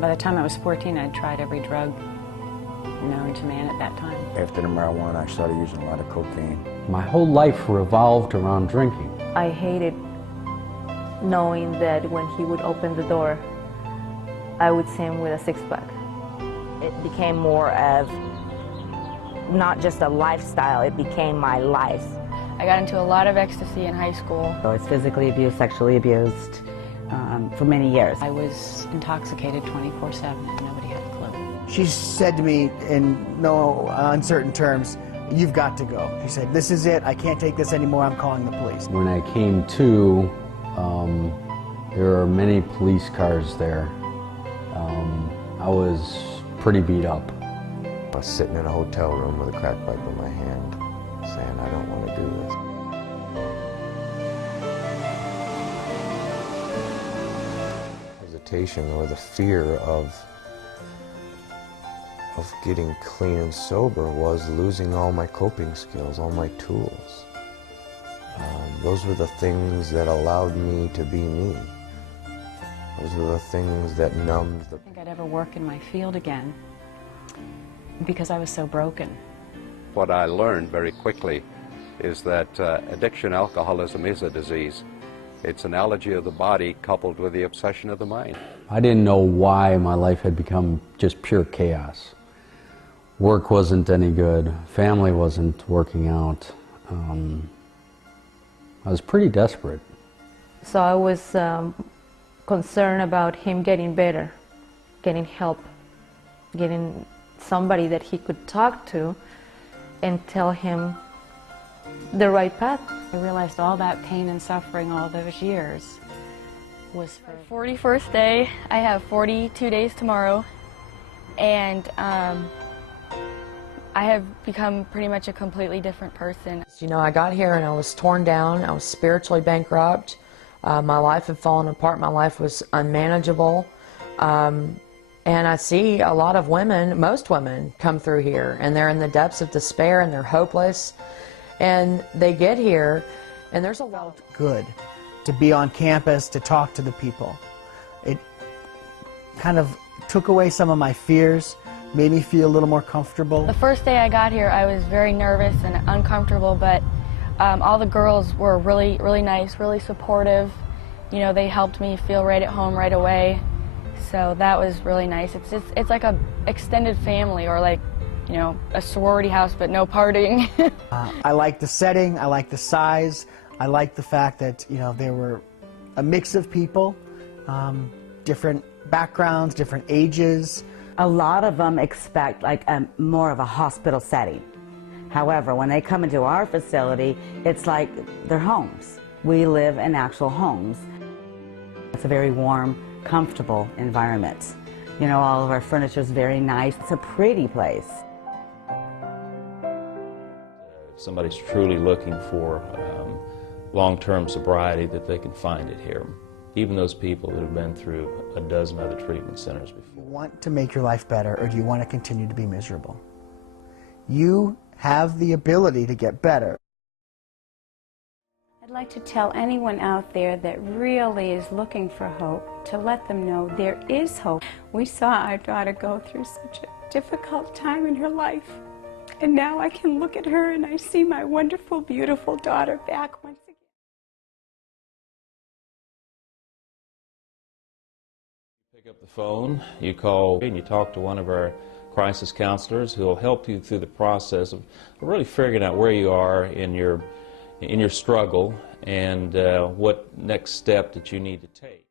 By the time I was 14, I'd tried every drug known to man at that time. After the marijuana, I started using a lot of cocaine. My whole life revolved around drinking. I hated knowing that when he would open the door, I would see him with a six-pack. It became more of not just a lifestyle, it became my life. I got into a lot of ecstasy in high school. I was physically abused, sexually abused for many years. I was intoxicated 24/7 and nobody had a clue. She said to me in no uncertain terms, "You've got to go." She said, "This is it. I can't take this anymore. I'm calling the police." When I came to, there were many police cars there. I was pretty beat up. I was sitting in a hotel room with a crack pipe in my hand, saying, I don't want to do this. Hesitation or the fear of getting clean and sober was losing all my coping skills, all my tools. Those were the things that allowed me to be me. Those were the things that numbed the... I think I'd ever work in my field again because I was so broken. What I learned very quickly is that addiction, alcoholism is a disease. It's an allergy of the body coupled with the obsession of the mind. I didn't know why my life had become just pure chaos. Work wasn't any good. Family wasn't working out. I was pretty desperate. So I was concerned about him getting better, getting help, getting somebody that he could talk to and tell him the right path. I realized all that pain and suffering all those years was for... 41st day, I have 42 days tomorrow, and I have become pretty much a completely different person. You know, I got here and I was torn down, I was spiritually bankrupt, my life had fallen apart, my life was unmanageable, and I see a lot of women, most women, come through here and they're in the depths of despair and they're hopeless, and they get here and there's a lot of... Good to be on campus, to talk to the people. It kind of took away some of my fears, made me feel a little more comfortable. The first day I got here, I was very nervous and uncomfortable, but all the girls were really, really nice, really supportive. You know, they helped me feel right at home right away. So that was really nice. It's like a extended family, or like, you know, a sorority house, but no partying. I like the setting, I like the size, I like the fact that, you know, there were a mix of people, different backgrounds, different ages. A lot of them expect like more of a hospital setting. However, when they come into our facility, it's like their homes. We live in actual homes. It's a very warm, comfortable environment. You know, all of our furniture is very nice. It's a pretty place. If somebody's truly looking for long-term sobriety, that they can find it here. Even those people that have been through a dozen other treatment centers before. Do you want to make your life better, or do you want to continue to be miserable? You have the ability to get better. I'd like to tell anyone out there that really is looking for hope, to let them know there is hope. We saw our daughter go through such a difficult time in her life, and now I can look at her and I see my wonderful, beautiful daughter back once again. Pick up the phone, you call, and you talk to one of our crisis counselors who will help you through the process of really figuring out where you are in your struggle and what next step that you need to take.